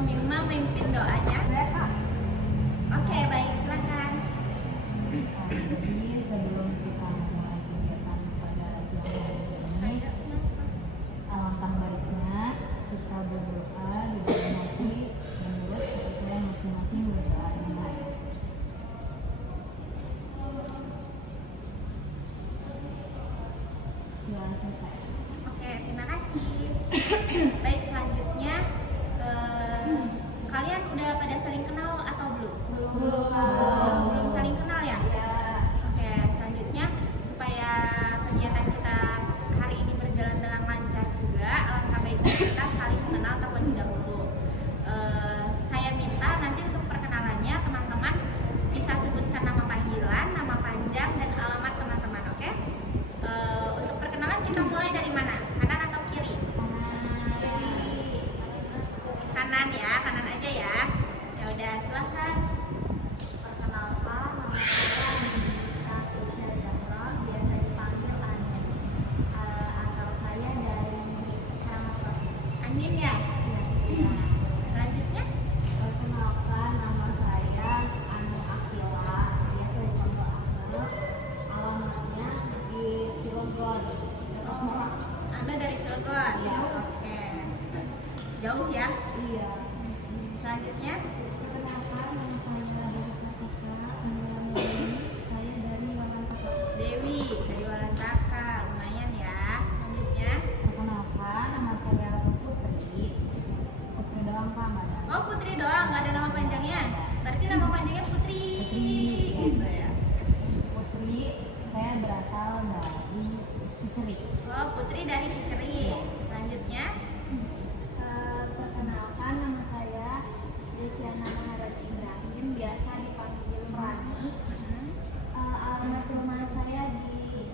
Mima memimpin doanya. Oke, baik, silakan. Jadi sebelum kita memulai kegiatan pada siang hari ini, alangkah baiknya kita berdoa di dalam hati menurut kepercayaan masing-masing berdoa dengan baik. Ya, selesai. Oke, terima kasih. Baik, selanjutnya kalian udah pada saling kenal atau belum? Belum saling kenal ya? Oke, selanjutnya supaya kegiatan kita hari ini berjalan dengan lancar juga, alangkah baiknya kita saling mengenal terlebih dahulu. Saya minta nanti untuk perkenalannya teman-teman bisa sebutkan nama panggilan, nama panjang, dan alamat teman-teman, oke? Untuk perkenalan kita mulai dari mana? Kanan atau kiri? Kanan ya, kanan aja ya. Ya udah, silakan. Perkenalkan, nama saya Nita Tisha Zahra, biasa dipanggil Anin. Asal saya dari Karamat. Anin ya? Iya. Selanjutnya? Perkenalkan, nama saya Anu Akila, biasa dipanggil Anu. Alamatnya di Cilegon. Anda dari Cilegon? Iya. Oke. Jauh ya? Iya. Selanjutnya? Perkenalkan, nama saya Dewi Satika, saya dari Walantaka. Dewi dari Walantaka, lumayan ya. Selanjutnya? Perkenalkan, nama saya Putri. Putri doang Pak, nggak ada. Oh, Putri doang, nggak ada nama panjangnya. Berarti nama panjangnya Putri. Gitu ya. Putri, saya berasal dari Ciceri. Oh, Putri dari Ciceri. Selanjutnya? Perkenalkan, nama saya Desiana Maharati Ibrahim, biasa dipanggil Rani. Alamat rumah saya di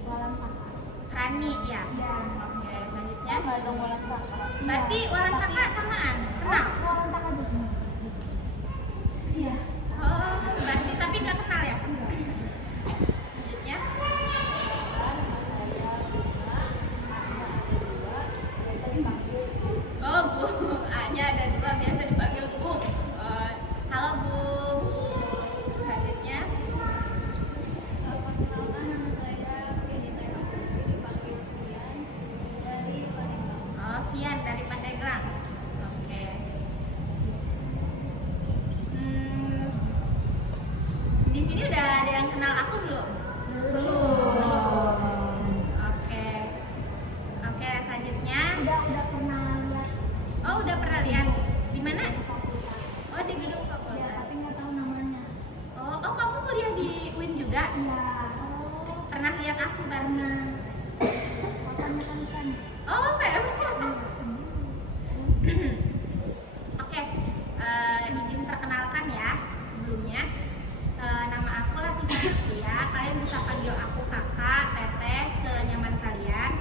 Walantaka. Rani ya? Ya. Oke, selanjutnya? Nggak ada Walantaka. Berarti Walantaka samaan, kenal? Walantaka juga. Iya. Oh, berarti tapi nggak kenal ya? Selanjutnya? Oh, Bu. A-nya ada dua, biasa dipanggil Bu. Halo, Bu. Selanjutnya? Oh, Vian dari Pandeglang. Oke. Di sini udah ada yang kenal aku belum? Oke. Oke, selanjutnya. Udah pernah lihat Oh, udah pernah lihat. Di mana? Oh, di gedung ya, fakultas. tapi nggak tahu namanya. Oh, kamu kuliah di UIN juga? Iya. Oh, pernah lihat aku bareng. Fotonya kan. Oh, PM. Oke, izin perkenalkan ya sebelumnya. Nama aku Latifah Sofia. Kalian bisa panggil aku kakak, teteh, senyaman kalian.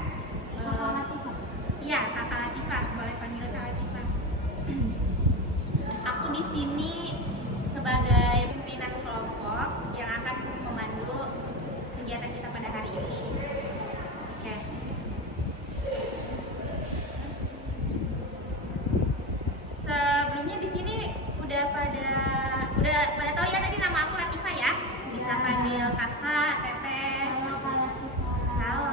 Iya, kakak Latifah, boleh panggil kakak Latifah. Aku di sini sebagai pimpinan kelompok yang akan memandu kegiatan kita pada hari ini. Oke. Sebelumnya di sini udah pada tahu ya tadi nama aku Latifah ya. Bisa panggil kakak, teteh. Halo.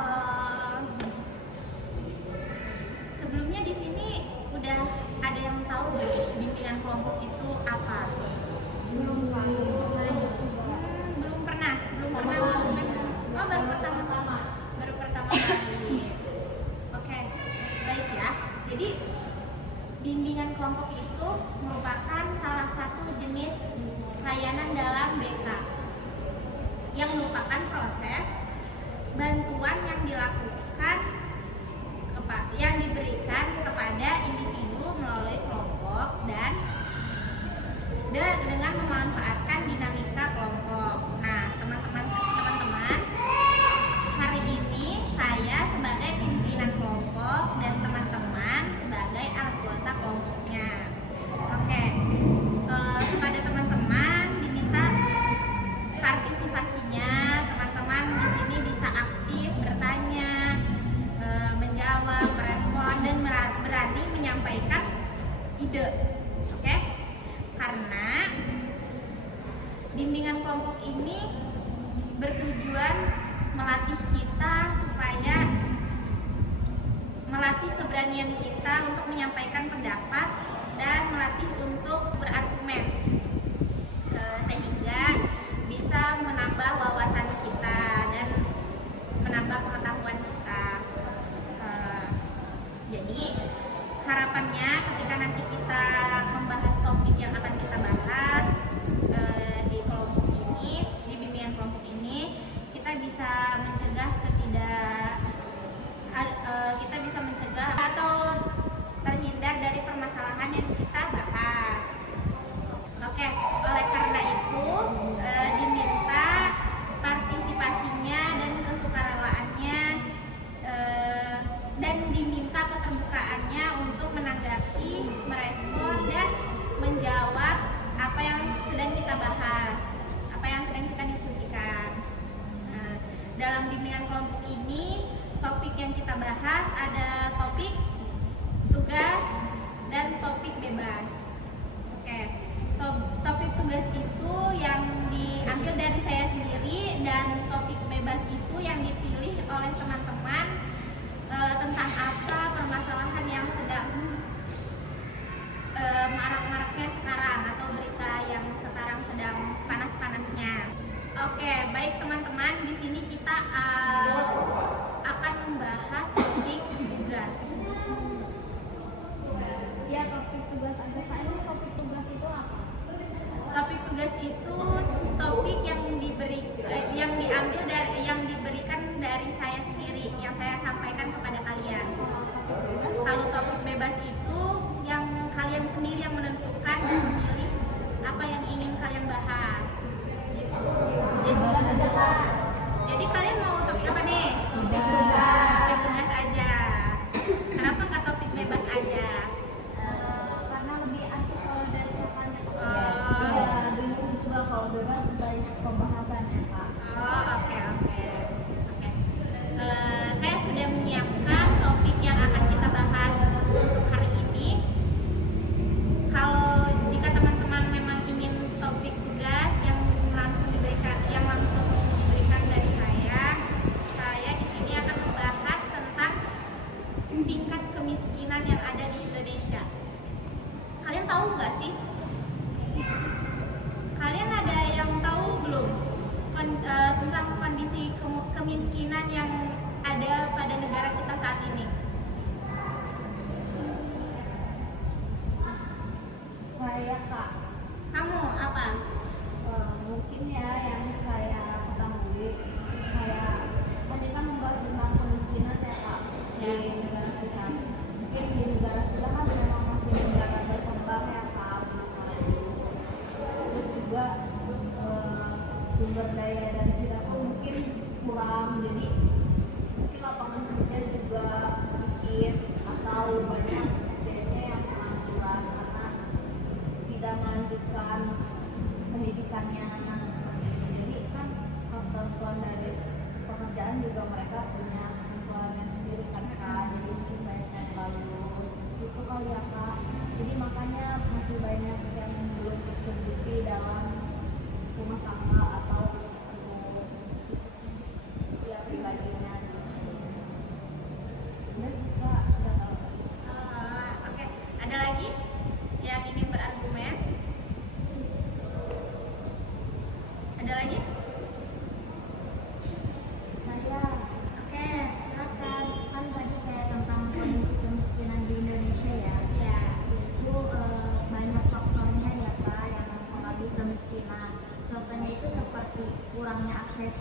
Sebelumnya di sini udah ada yang tahu belum bimbingan kelompok itu apa? Belum pernah. Oh, baru pertama kali. Oke, baik ya. Jadi bimbingan kelompok itu merupakan salah satu jenis layanan dalam BK yang merupakan proses bantuan yang dilakukan yang diberikan kepada individu melalui kelompok dan dengan memanfaatkan dinamika kelompok. Nah, teman-teman, hari ini saya sebagai pimpinan kelompok dan teman-teman sebagai anggota kelompoknya. Oke, kepada teman-teman diminta partisipasinya. Teman-teman di sini bisa aktif bertanya, menjawab, merespon, dan berani menyampaikan ide. Oke. karena bimbingan kelompok ini bertujuan melatih kita supaya melatih keberanian kita untuk menyampaikan pendapat dan melatih untuk berargumen, sehingga bisa menambah wawasan kita dan menambah pengetahuan kita. Jadi harapannya ketika nanti kita membahas topik yang akan kita bahas di kelompok ini, di bimbingan kelompok ini, kita bisa mencegah atau terhindar dari permasalahan yang kita bahas. Oke, oleh karena itu diminta partisipasinya dan kesukarelaannya dan diminta keterbukaannya untuk menanggapi, merespon, dan menjawab apa yang sedang kita bahas, apa yang sedang kita diskusikan. Dalam bimbingan kelompok ini, topik yang kita bahas ada topik, tugas, dan topik bebas. Oke, topik tugas itu yang diambil dari saya sendiri, dan topik bebas itu yang dipilih oleh teman-teman tentang apa permasalahan yang sedang marak-maraknya sekarang atau berita yang sekarang sedang panas-panasnya. Oke, baik teman-teman, di sini kita akan membahas topik tugas. Ya, topik tugas aja Kak. Ini topik tugas itu apa? Topik tugas itu topik yang diberikan dari saya sendiri, yang saya sampaikan kepada kalian. Kalau topik bebas itu yang kalian sendiri yang menentukan dan memilih apa yang ingin kalian bahas. Jadi kalian mau topik apa nih? Topik tugas aja. Kenapa nggak topik bebas aja? Karena lebih asik kalau dari depannya. Bingung juga kalau bebas banyak pembahasannya Kak. Oke. Saya sudah menyiapkan topik yang akan kita bahas untuk hari ini. Kalau jika teman-teman memang ingin topik tugas yang langsung diberikan dari saya di sini akan membahas tentang tingkat kemiskinan yang ada di Indonesia. Kalian tahu nggak sih? Kalian ada yang tahu belum tentang kondisi kemiskinan yang ada pada negara kita saat ini? Saya Kak, Kamu apa? mungkin ya yang saya ketahui, kayak tadi kan membahas tentang kemiskinan ya Kak di negara kita. Mungkin di negara kita kan memang masih negara berkembang ya Kak. Terus juga sumber daya dari kita pun mungkin kurang, jadi mungkin lapangan kerja juga dikit atau banyak SDM-nya yang pengangguran karena tidak melanjutkan pendidikannya. Jadi kan ketentuan dari pekerjaan juga mereka punya ketentuannya sendiri kan Kak. Jadi mungkin banyak yang lulus itu kali ya Kak. Jadi makanya masih banyak yang belum tercukupi dalam rumah tangga atau ya pribadinya. Benar sih Kak. Oke. Ada lagi yang ingin berargumen? Ada lagi? Saya Oke, silakan. kan tadi kayak tentang kondisi kemiskinan di Indonesia ya. Ya. Itu banyak faktornya ya Kak yang mempengaruhi kemiskinan. Contohnya itu seperti kurangnya akses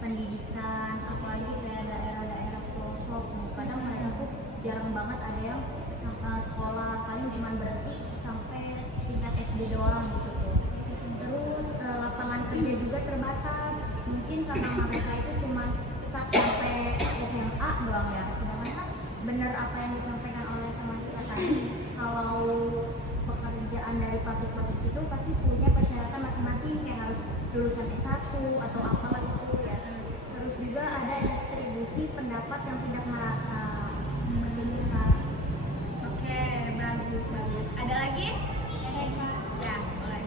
pendidikan, apalagi kayak daerah-daerah pelosok. Kadang mereka tuh jarang banget ada yang sampai sekolah, paling cuma berhenti sampai tingkat SD doang gitu tuh. Terus lapangan kerja juga terbatas. Mungkin karena mereka itu cuma start sampai SMA doang ya. Sedangkan kan benar apa yang disampaikan oleh teman kita tadi, kalau pekerjaan dari pabrik-pabrik itu pasti punya persyaratan masing-masing, kayak harus lulusan S1 atau apalah itu ya. Terus juga ada distribusi pendapat yang tidak merata. Begini Kak. Oke, bagus. Ada lagi? Ya, boleh.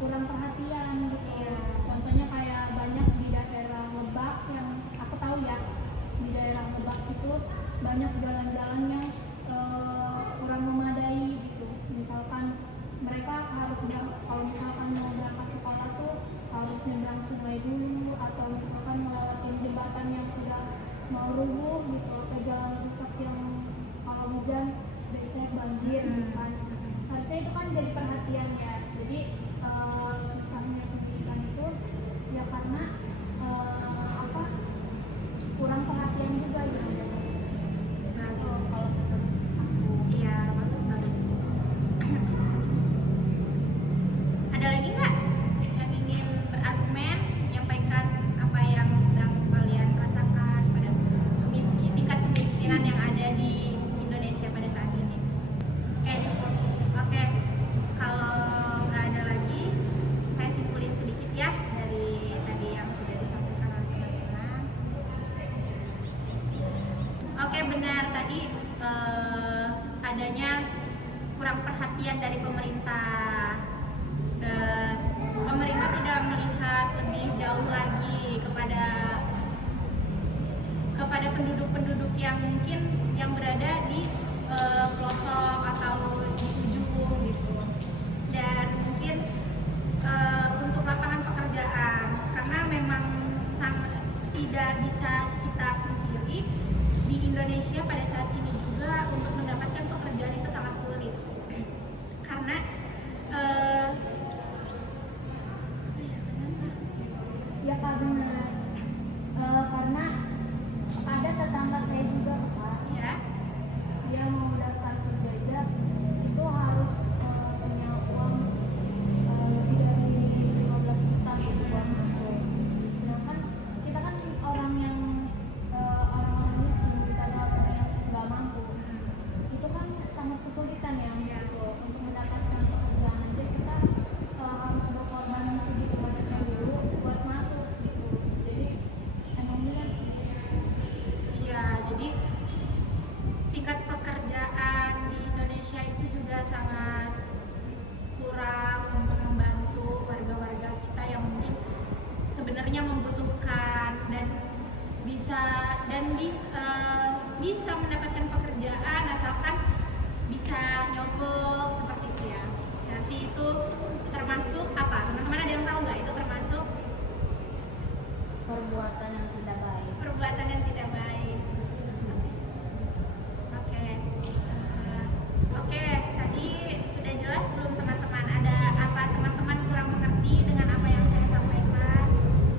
kurang perhatian gitu. Iya. Contohnya kayak banyak di daerah Lebak yang aku tahu ya, di daerah Lebak itu banyak jalan-jalan yang kurang memadai gitu. Misalkan mereka harus kalau misalkan mau berangkat sekolah tuh harus nyebrang sungai dulu, atau misalkan melewatin jembatan yang udah mau rubuh gitu, ke jalan rusak yang kalau hujan becek banjir gitu kan. Harusnya itu kan jadi perhatian ya. Jadi susahnya pendidikan itu ya karena apa, kurang perhatian juga gitu. Nah, Kalau menurut aku. iya, bagus bagus. Ada lagi nggak yang ingin berargumen, menyampaikan apa yang sedang kalian rasakan pada tingkat kemiskinan yang ada di Indonesia pada saat ini? Oke. Kalau nggak ada lagi, saya simpulin sedikit ya dari tadi yang sudah disampaikan oleh teman-teman. Oke, benar tadi adanya kurang perhatian dari pemerintah. Dan pemerintah tidak melihat lebih jauh lagi kepada penduduk-penduduk yang mungkin yang berada di pelosok atau di ujung gitu. Dan mungkin untuk lapangan pekerjaan, karena memang sangat tidak bisa kita pungkiri di Indonesia pada saat ini juga untuk mendapatkan pekerjaan itu sangat sulit. Karena Ya karena ada tetangga saya juga Kak, ya, dia mau daftar kerja aja itu harus punya uang lebih dari 15 juta gitu buat masuk. Sedangkan kita kan orang-orang miskin, kita adalah orang yang nggak mampu. Itu kan sangat kesulitan ya gitu. Untuk mendapatkan pekerjaan aja kita harus berkorban segitu banyaknya dulu buat masuk gitu. Jadi emang benar sih. iya. Jadi tingkat pekerjaan di Indonesia itu juga sangat kurang untuk membantu warga-warga kita yang mungkin sebenarnya membutuhkan dan bisa mendapatkan pekerjaan asalkan bisa nyogok seperti itu ya. Nanti itu termasuk apa? Teman-teman ada yang tahu nggak itu termasuk Perbuatan yang tidak baik. perbuatan yang tidak baik. Oke. Oke, tadi sudah jelas belum teman-teman? Ada apa teman-teman kurang mengerti dengan apa yang saya sampaikan?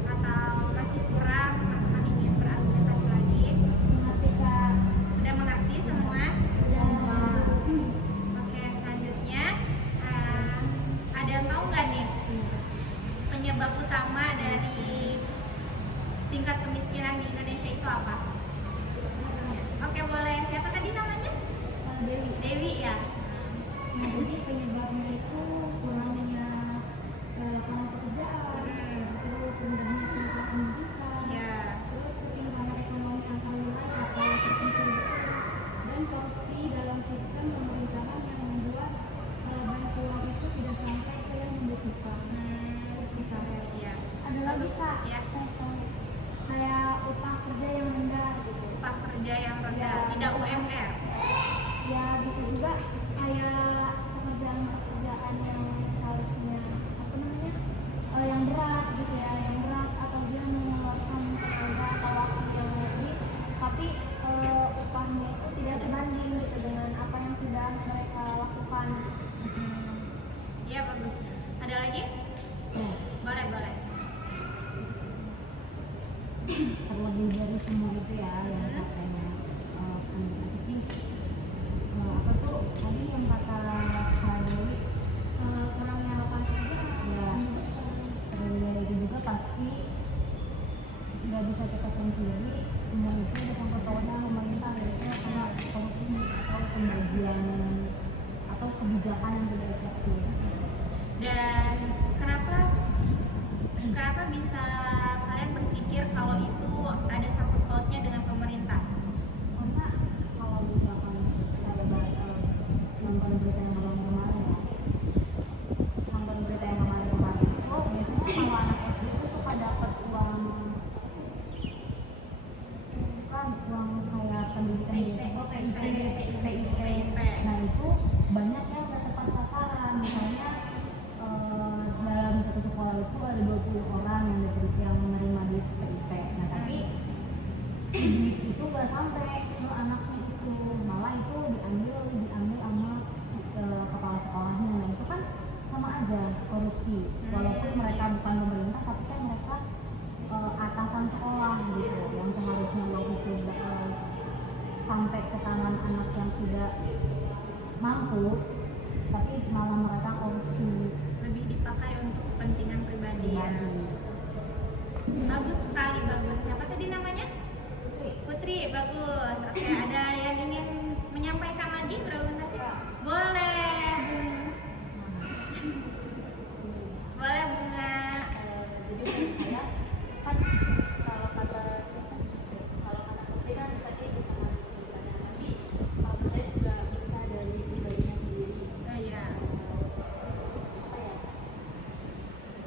Atau masih kurang, teman-teman ingin berargumentasi lagi? Mengerti Kak? Sudah mengerti semua? Dan Oke, selanjutnya ada yang tahu nggak nih penyebab utama dari tingkat kemiskinan di Indonesia itu apa? Oke, boleh. Siapa tadi namanya? Dewi. Dewi ya? Nah, jadi penyebabnya itu kurangnya lapangan pekerjaan, terus rendahnya tingkat pendidikan, Iya. terus ketimpangan ekonomi antar wilayah atau terpencil, dan korupsi dalam sistem pemerintahan yang membuat bantuan itu tidak sampai ke yang membutuhkan. Iya. Ada lagi Kak, Iya. saya tahu. Kayak upah kerja yang rendah gitu. Upah kerja yang rendah, Ya. tidak UMR. Ya bisa juga kayak pekerjaan-pekerjaan yang seharusnya apa namanya yang berat gitu ya, yang berat atau dia mengeluarkan tenaga atau waktu yang lebih, tapi upahnya itu tidak sebanding gitu dengan apa yang sudah mereka lakukan. Iya, bagus. Ada lagi? Boleh, boleh. Terlebih dari semua itu ya yang katanya apa sih apa tuh tadi yang kata Dewi, Kurangnya lapangan kerja ya terlebih dari itu juga pasti nggak bisa kita pungkiri semua itu ada sangkut pautnya pemerintah, yaitu karena korupsi atau pembagian atau kebijakan yang tidak efektif. Dan kenapa bisa kalian berpikir kalau itu ada sangkut pautnya dengan pemerintah? Karena kalau misalkan saya nonton berita yang kemarin ya, nonton berita yang kemarin kalau anak SD itu suka dapat uang, bukan uang kayak pendidikan biasa, PIP. Nah itu banyak yang nggak tepat sasaran. Misalnya dalam satu sekolah itu ada 20 orang yang menerima duit PIP. Nah tapi si duit itu nggak sampai ke anaknya itu, malah itu diambil sama kepala sekolahnya. Nah itu kan sama aja korupsi, walaupun mereka bukan pemerintah tapi kan mereka atasan sekolah gitu, yang seharusnya uang itu sampai ke tangan anak yang tidak mampu, tapi malah mereka korupsi. Lebih dipakai untuk kepentingan pribadi ya. Bagus sekali, bagus. Siapa tadi namanya? Putri, bagus. Oke, ada yang ingin menyampaikan lagi berargumentasi? Boleh, boleh Bunga. Jadi saya kan kalau kata Putri kan tadi bisa masuk pribadinya, tapi kalau saya juga bisa dari pribadinya sendiri. Oh iya. Apa ya?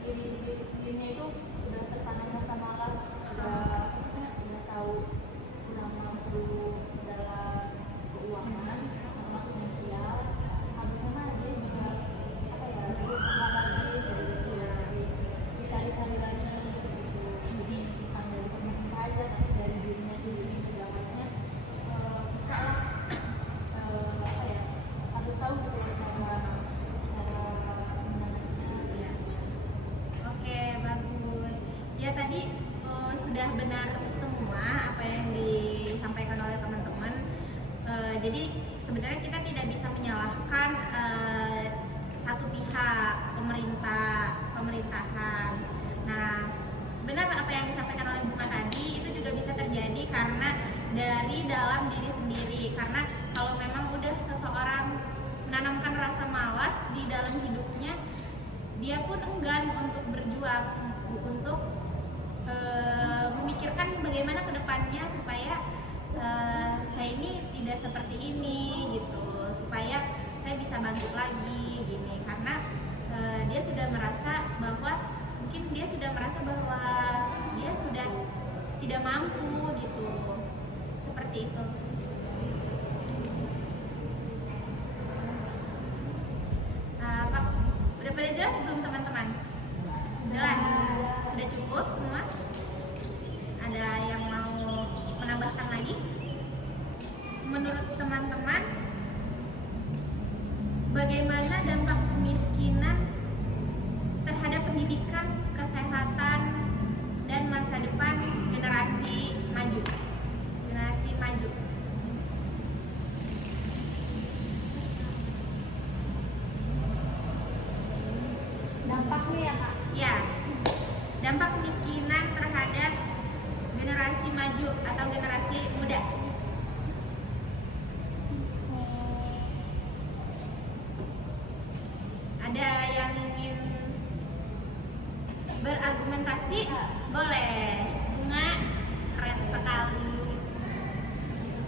Diri sendirinya itu udah tertanam rasa malas, udah tahu, udah masuk dalam keuangan, masuk finansial, harusnya mah dia juga apa ya, berusaha lagi, dicari-cari lagi gitu. Jadi bukan dari pemerintah aja, tapi dari dirinya sendiri juga harusnya bisa lah, apa ya, harus tahu gitu cara menanamnya. Oke, bagus. Ya tadi sudah benar semua apa yang disampaikan oleh teman-teman. Jadi sebenarnya kita tidak bisa menyalahkan satu pihak, pemerintahan. Nah, benar apa yang disampaikan oleh Bunga tadi itu juga bisa terjadi karena dari dalam diri sendiri. Karena kalau memang udah seseorang menanamkan rasa malas di dalam hidupnya, dia pun enggan untuk berjuang, untuk memikirkan bagaimana kedepannya supaya saya ini tidak seperti ini gitu, supaya saya bisa bangkit lagi gini. Karena dia sudah merasa bahwa dia sudah tidak mampu gitu, seperti itu. Pak, udah pada jelas belum teman-teman? Jelas? Sudah cukup semua? Ada yang mau menambahkan lagi? Menurut teman-teman, bagaimana dampak kemiskinan terhadap pendidikan, kesehatan, dan masa depan generasi maju? Dampaknya ya Kak? Ya, dampak kemiskinan terhadap generasi maju atau generasi muda. Ada yang ingin berargumentasi? Boleh. Bunga, keren sekali.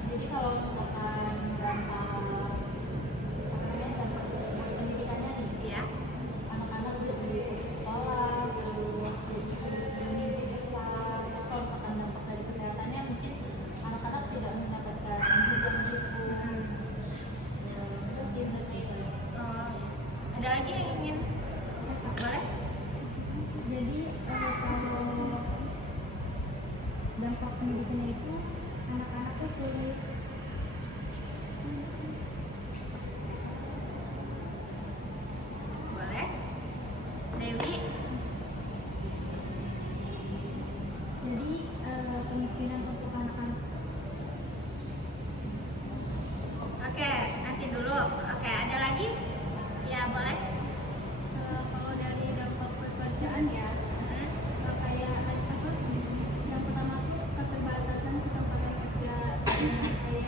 Jadi kalau misalkan dampak pendidikannya nih, Ya. anak-anak jadi sekolah, terus jadi besar. Terus kalau misalkan dampak dari kesehatannya, mungkin anak-anak tidak mendapatkan gizi yang cukup. Terus itu. Ada lagi yang ingin? Boleh? Jadi kalau dampak pendidikannya itu anak-anaknya sulit. Boleh. Dewi? Jadi kemiskinan untuk anak-anak Oke, nanti dulu. Oke, ada lagi? Ya, boleh. kalau dari dampak pekerjaan ya kayak apa, yang pertama tuh keterbatasan kesempatan kerja, kayak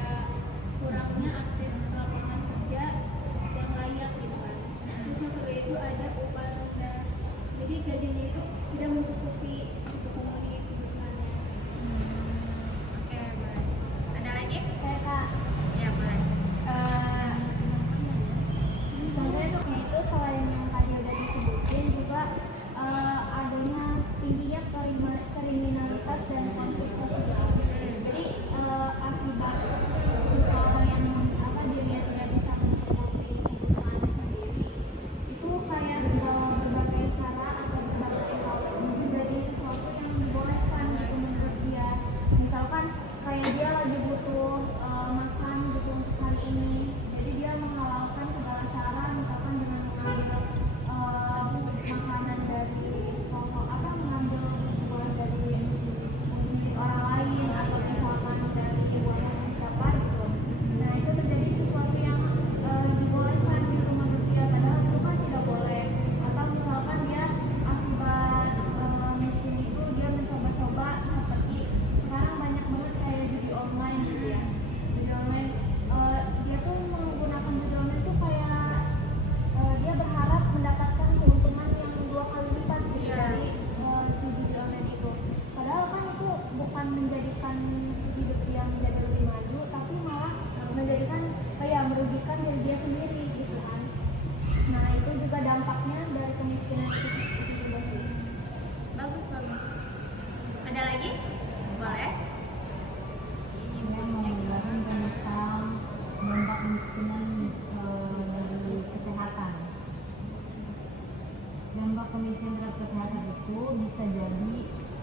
kesehatan itu bisa jadi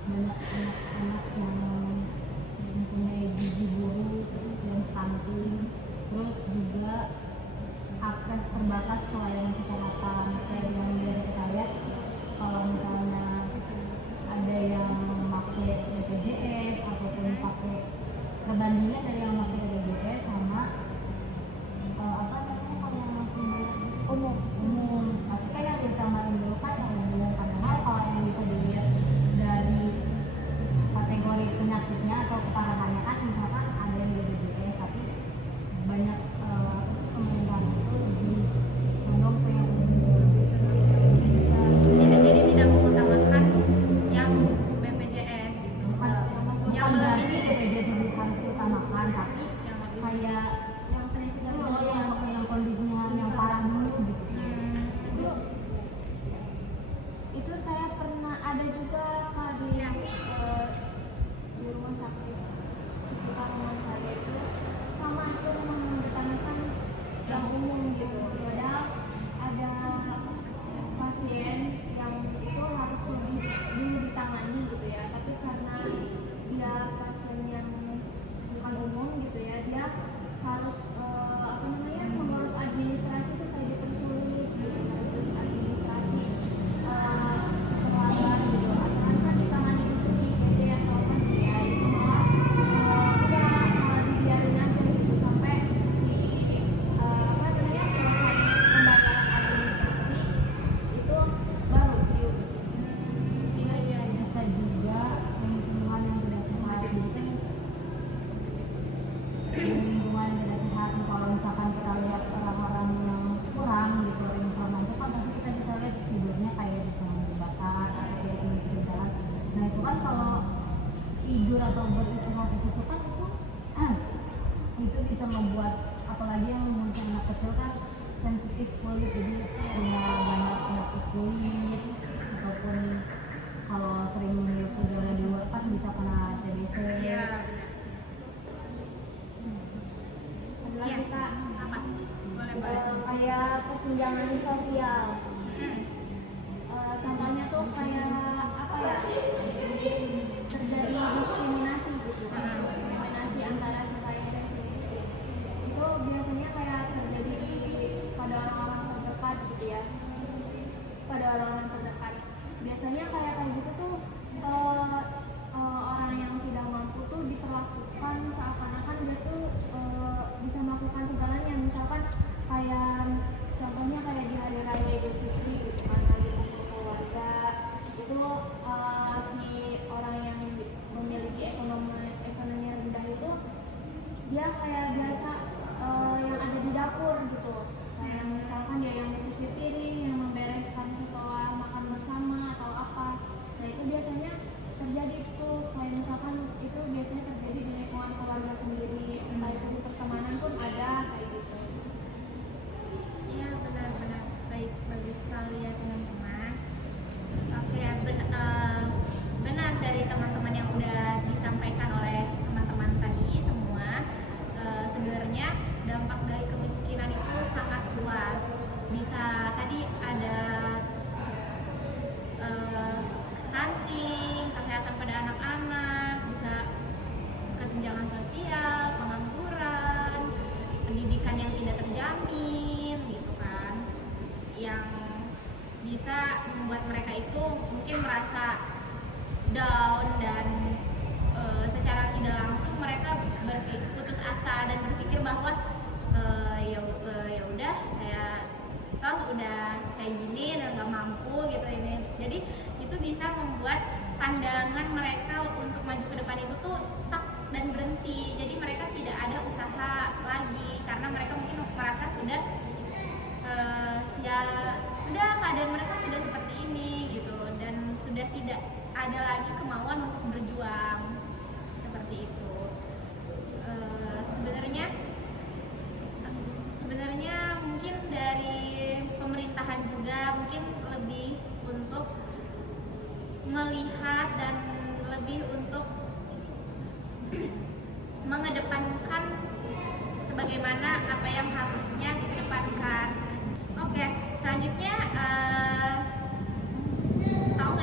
banyak anak-anak yang mempunyai gizi buruk dan stunting, terus juga akses terbatas ke layanan kesehatan. Kayak yang biasa kita lihat, kalau misalnya ada yang memakai BPJS ataupun pakai perbandingan dari yang memakai BPJS sama apa namanya kalau yang masih umum pasti kan yang diutamain dulu kan yang umum. Padahal kalau yang bisa dilihat dari kategori penyakitnya atau keparahannya kan misalkan ada yang di BPJS, tapi banyak pemerintahan itu lebih condong ke yang umum. Jadi tidak mengutamakan yang BPJS gitu. Yang berarti BPJS yang harus diutamakan, tapi Yang lebih kayak yang kondisinya yang parah dulu gitu. Terus itu saya pernah ada juga Kak di rumah sakit sekitar rumah saya itu sama itu memang mengedepankan yang umum gitu. Padahal ada pasien yang itu harus lebih dulu ditangani gitu ya, tapi karena dia pasien yang bukan umum gitu ya, dia harus apa namanya mengurus administrasi itu kayak dipersulit gitu, terus administrasi terlambat gitu, atau kan ditangani untuk di IGD atau apa gitu ya, itu malah udah dibiarin aja gitu sampai si apa namanya selesai pembatalan administrasi itu baru diurusin. Iya, bisa juga lingkungan yang tidak sehat. Jadi kan lingkungan yang tidak sehat, kalau misalkan kita lihat orang-orang yang kurang gitu informasi kan pasti kita bisa lihat tidurnya kayak di tengah terbakar atau kayak di pinggir jalan. Nah itu kan kalau tidur atau beristirahat di situ kan itu bisa membuat, apalagi yang mungkin anak kecil kan sensitif kulit, jadi punya banyak penyakit kulit, ataupun kalau sering menghirup udara di luar kan bisa kena TBC. Iya. Ada lagi Kak, Apa? Boleh. kayak kesenjangan sosial. Contohnya tuh kayak apa ya, terjadi diskriminasi gitu, diskriminasi antara sekaya dan semiskin. Itu biasanya kayak terjadi pada orang-orang terdekat gitu ya, pada orang-orang terdekat. Biasanya kayak gitu tuh orang yang tidak mampu tuh diperlakukan seakan-akan dia tuh bisa melakukan segalanya. Misalkan kayak contohnya kayak di hari raya Idul Fitri gitu kan, lagi kumpul keluarga itu si orang yang memiliki ekonomi rendah itu dia kayak biasa yang ada di dapur gitu, kayak misalkan dia yang mencuci piring, yang membereskan setelah makan bersama atau apa. Nah itu biasanya terjadi tuh, kayak misalkan itu biasanya terjadi di lingkungan keluarga sendiri, entah itu di pertemanan pun ada kayak gitu. Iya, benar-benar baik, bagus sekali ya teman-teman. Oke, benar dari teman-teman yang udah disampaikan oleh teman-teman tadi semua. Sebenarnya dampak dari kemiskinan itu sangat luas. Bisa tadi ada stunting, kesehatan pada anak-anak, bisa kesenjangan sosial, pengangguran, pendidikan yang tidak terjamin gitu kan, yang bisa membuat mereka itu mungkin merasa down dan secara tidak langsung mereka putus asa dan berpikir bahwa ya udah saya toh udah kayak gini dan nggak mampu gitu ini. Jadi itu bisa membuat pandangan mereka untuk maju ke depan itu tuh stuck dan berhenti. Jadi mereka tidak ada usaha lagi karena mereka mungkin merasa sudah ya sudah keadaan mereka sudah seperti ini gitu, dan sudah tidak ada lagi kemauan untuk berjuang seperti itu. Sebenarnya mungkin dari pemerintahan juga mungkin lebih untuk melihat dan lebih untuk mengedepankan sebagaimana apa yang harusnya dikedepankan. Oke, selanjutnya tahu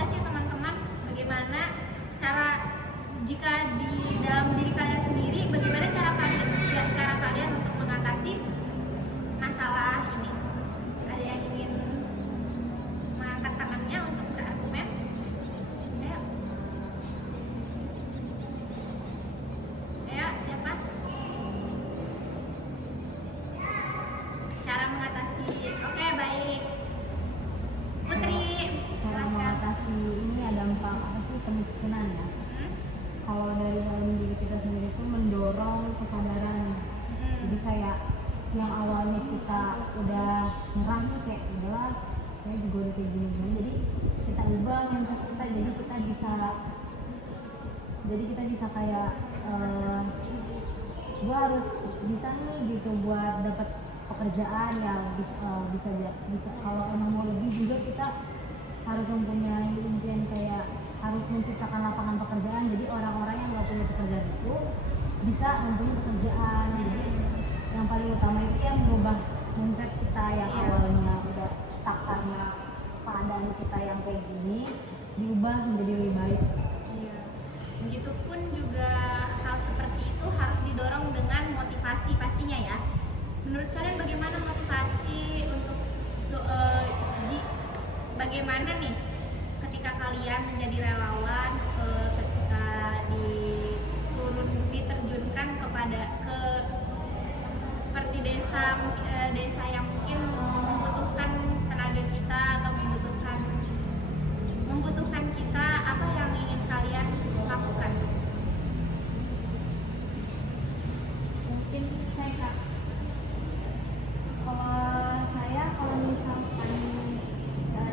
jadi kita bisa kayak gue harus bisa nih gitu buat dapat pekerjaan yang bisa kalau emang mau lebih juga kita harus mempunyai impian kayak harus menciptakan lapangan pekerjaan, jadi orang-orang yang nggak punya pekerjaan itu bisa mempunyai pekerjaan. Jadi yang paling utama itu yang mengubah mindset kita yang awalnya udah stuck karena keadaan kita yang kayak gini, diubah menjadi lebih baik. Iya. Begitupun juga hal seperti itu harus didorong dengan motivasi pastinya ya. Menurut kalian bagaimana motivasi untuk bagaimana nih ketika kalian menjadi relawan, ketika diterjunkan ke seperti desa yang mungkin membutuhkan tenaga kita atau membutuhkan kita, apa yang ingin kalian lakukan? Mungkin saya kalau misalkan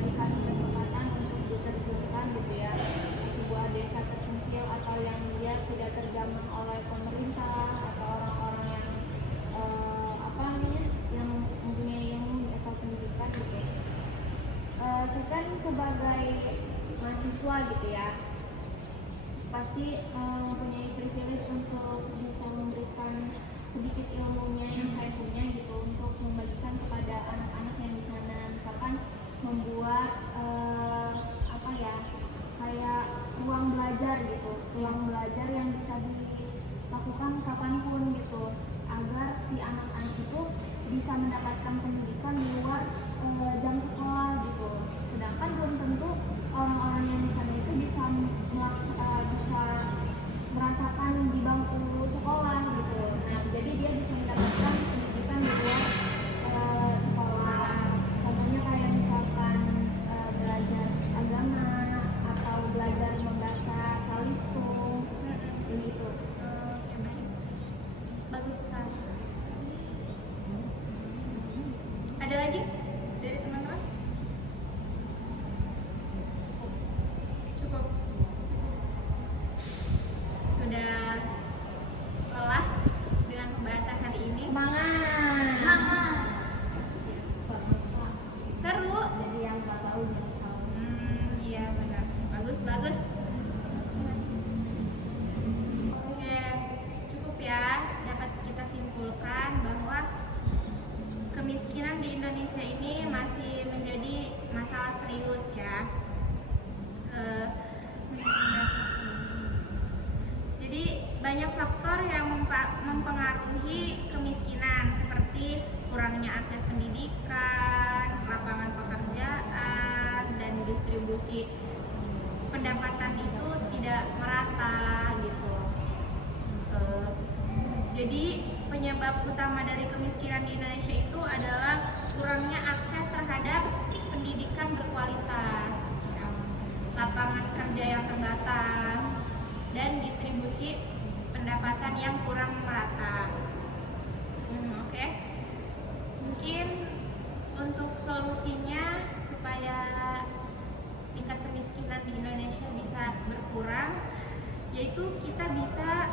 dikasih kesempatan untuk diterjunkan gitu ya di sebuah desa terpencil atau yang dia tidak terjamah oleh pemerintah atau orang-orang yang yang mempunyai ilmu atau pendidikan gitu ya. Saya kan sebagai mahasiswa gitu ya pasti mempunyai privilege untuk bisa memberikan sedikit ilmunya yang saya punya gitu untuk membagikan kepada anak-anak yang di sana, misalkan membuat kayak ruang belajar gitu, ruang belajar yang bisa dilakukan kapanpun gitu, agar si anak-anak itu bisa mendapatkan pendidikan di luar jam sekolah gitu. Sedangkan belum tentu orang-orang yang di sana itu bisa merasakan di bangku sekolah gitu. Nah, jadi dia bisa mendapatkan pendidikan di luar sekolah. Contohnya kayak misalkan belajar agama atau belajar membaca calistung begitu. Bagus sekali. Ada lagi dari teman-teman? Cukup. Sudah lelah dengan pembahasan hari ini? Semangat. Seru. Jadi yang nggak tahu jangan tahu. Iya benar. Bagus. Oke, cukup ya. Dapat kita simpulkan bahwa kemiskinan di Indonesia ini masih menjadi masalah serius ya. Jadi banyak faktor yang mempengaruhi kemiskinan seperti kurangnya akses pendidikan, lapangan pekerjaan, dan distribusi pendapatan itu tidak merata gitu. Jadi penyebab utama dari kemiskinan di Indonesia itu adalah kurangnya akses terhadap pendidikan berkualitas, lapangan kerja yang terbatas, dan distribusi pendapatan yang kurang merata. Oke. Mungkin untuk solusinya supaya tingkat kemiskinan di Indonesia bisa berkurang, yaitu kita bisa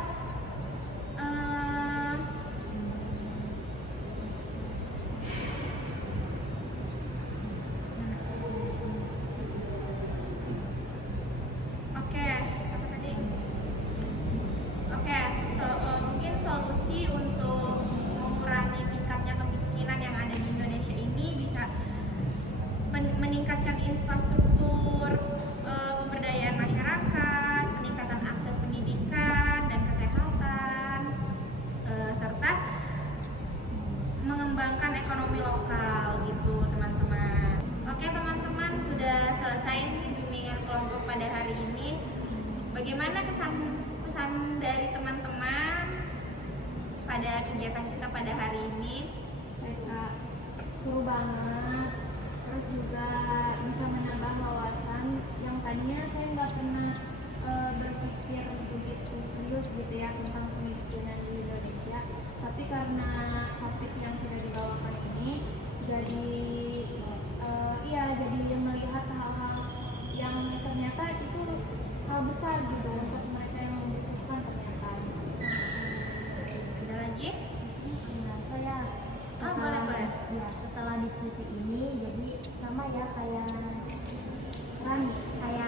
mungkin solusi untuk mengurangi tingkatnya kemiskinan yang ada di Indonesia ini bisa meningkatkan infrastruktur, pemberdayaan masyarakat, peningkatan akses pendidikan dan kesehatan, serta mengembangkan ekonomi lokal gitu teman-teman. Oke teman-teman, sudah selesai nih bimbingan kelompok pada hari ini. Bagaimana pesan dari teman-teman pada kegiatan kita pada hari ini? Seru banget, terus juga bisa menambah wawasan yang tadinya saya nggak pernah berpikir begitu serius gitu ya tentang kemiskinan di Indonesia, tapi karena topik yang sudah dibawakan ini jadi jadi melihat hal-hal yang ternyata itu hal besar gitu untuk mereka yang membutuhkan ya kayak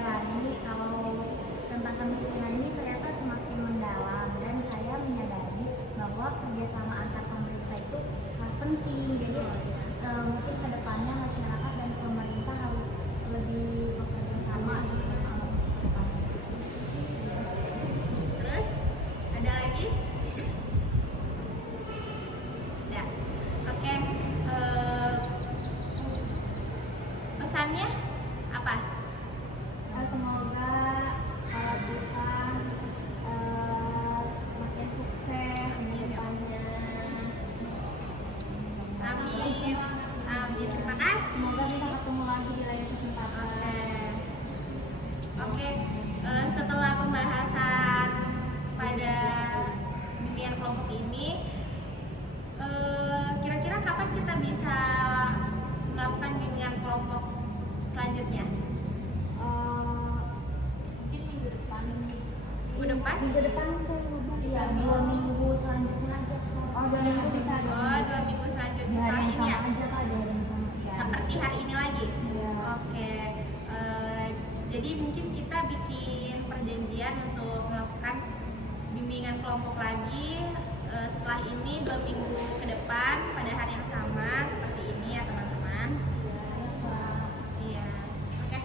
Rani, kalau tentang kemiskinan ini ternyata semakin mendalam, dan saya menyadari bahwa kerjasama antar pemerintah itu sangat penting. Jadi mungkin kedepannya masyarakat dan pemerintah harus lebih bekerja sama gitu. Terus ada lagi? Ya, oke. Pesannya apa? Semoga para Tuhan makin sukses di depannya. Amin. Amin. Terima kasih. Semoga bisa ketemu lagi di lain kesempatan. Oke. Setelah pembahasan pada bimbingan kelompok ini, kira-kira kapan kita bisa melakukan bimbingan kelompok selanjutnya? Mungkin minggu depan. Minggu depan? Minggu depan saya lupa. Iya, 2 minggu selanjutnya aja. Oh, 2 minggu bisa. Oh, 2 minggu selanjutnya Di hari setelah yang ini ya? sama aja Kak, di hari yang sama. Seperti hari ini lagi? Iya. Oke. Jadi mungkin kita bikin perjanjian untuk melakukan bimbingan kelompok lagi setelah ini 2 minggu ke depan pada hari yang sama seperti ini ya teman-teman. Iya. Oke.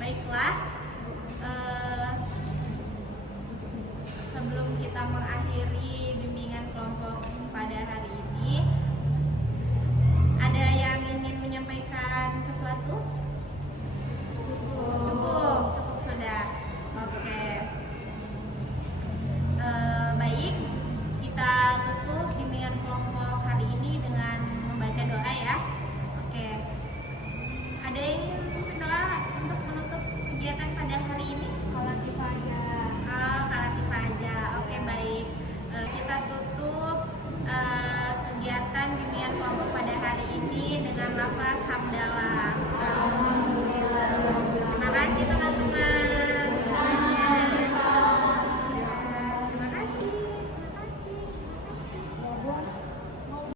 Baiklah. Sebelum kita mengakhiri bimbingan kelompok pada hari ini, ada yang ingin menyampaikan sesuatu? Cukup sudah. Oke. Baik, kita tutup bimbingan kelompok hari ini dengan membaca doa ya. Oke. Ada yang ingin berdoa untuk menutup kegiatan pada hari ini? Kalatifah aja. Kalatifah aja. Oke, baik. Kita tutup kegiatan bimbingan kelompok pada hari ini dengan lafaz hamdalah.